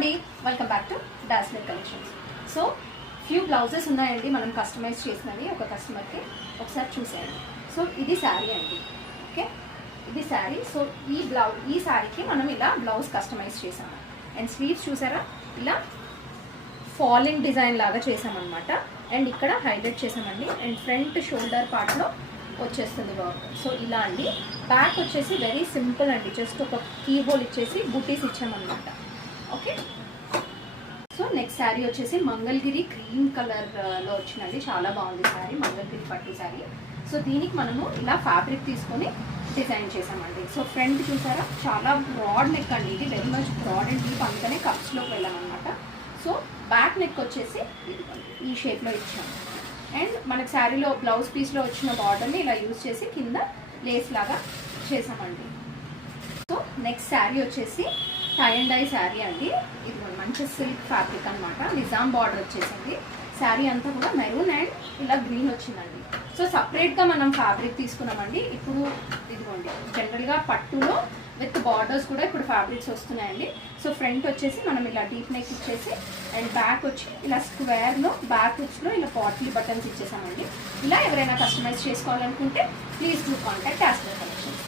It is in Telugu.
అండి, welcome back to Dassler collections. So few blouses ఉన్నాయండి మనం కస్టమైజ్ చేసినవి ఒక కస్టమర్కి. ఒకసారి చూసేయండి. సో ఇది శారీ అండి. ఓకే, ఇది శారీ. సో ఈ శారీకి మనం ఇలా బ్లౌజ్ కస్టమైజ్ చేసాము. అండ్ స్లీవ్స్ చూసారా, ఇలా ఫాలింగ్ డిజైన్ లాగా చేసామన్నమాట. అండ్ ఇక్కడ హైలైట్ చేసామండి. అండ్ ఫ్రంట్ షోల్డర్ పార్ట్లో వచ్చేస్తుంది వర్క్. సో ఇలా అండి. బ్యాక్ వచ్చేసి వెరీ సింపుల్ అండి, జస్ట్ ఒక కీ హోల్ ఇచ్చేసి బుటీస్ ఇచ్చామన్నమాట. ఓకే, సో నెక్స్ట్ శారీ వచ్చేసి మంగళగిరి క్రీమ్ కలర్లో వచ్చినది. చాలా బాగుంది శారీ, మంగళగిరి పట్టు శారీ. సో దీనికి మనము ఇలా ఫ్యాబ్రిక్ తీసుకొని డిజైన్ చేసామండి. సో ఫ్రంట్ చూసారా, చాలా బ్రాడ్ నెక్ అండి. ఇది very much broad and deep, అందుకనే కప్స్లోకి వెళ్ళామన్నమాట. సో బ్యాక్ నెక్ వచ్చేసి ఈ షేప్లో ఇచ్చాము. అండ్ మనకి శారీలో బ్లౌజ్ పీస్లో వచ్చిన బార్డర్ని ఇలా యూజ్ చేసి కింద లేస్ లాగా చేసామండి. సో నెక్స్ట్ శారీ వచ్చేసి టై అండ్ డై శారీ అండి. ఇది మంచి సిల్క్ ఫ్యాబ్రిక్ అనమాట. నిజాం బార్డర్ వచ్చేసింది. శారీ అంతా కూడా మెరూన్ అండ్ ఇలా గ్రీన్ వచ్చిందండి. సో సపరేట్గా మనం ఫ్యాబ్రిక్ తీసుకున్నామండి. ఇప్పుడు ఇదిగోండి, జనరల్గా పట్టులో విత్ బార్డర్స్ కూడా ఇప్పుడు ఫ్యాబ్రిక్స్ వస్తున్నాయండి. సో ఫ్రంట్ వచ్చేసి మనం ఇలా డీప్ నెక్ ఇచ్చేసి అండ్ బ్యాక్ వచ్చి ఇలా స్క్వేర్లో బ్యాక్ హుక్స్లో ఇలా పాట్లీ బటన్స్ ఇచ్చేసామండి. ఇలా ఎవరైనా కస్టమైజ్ చేసుకోవాలనుకుంటే ప్లీజ్ డూ కాంటాక్ట్ డాస్లర్ కలెక్షన్స్.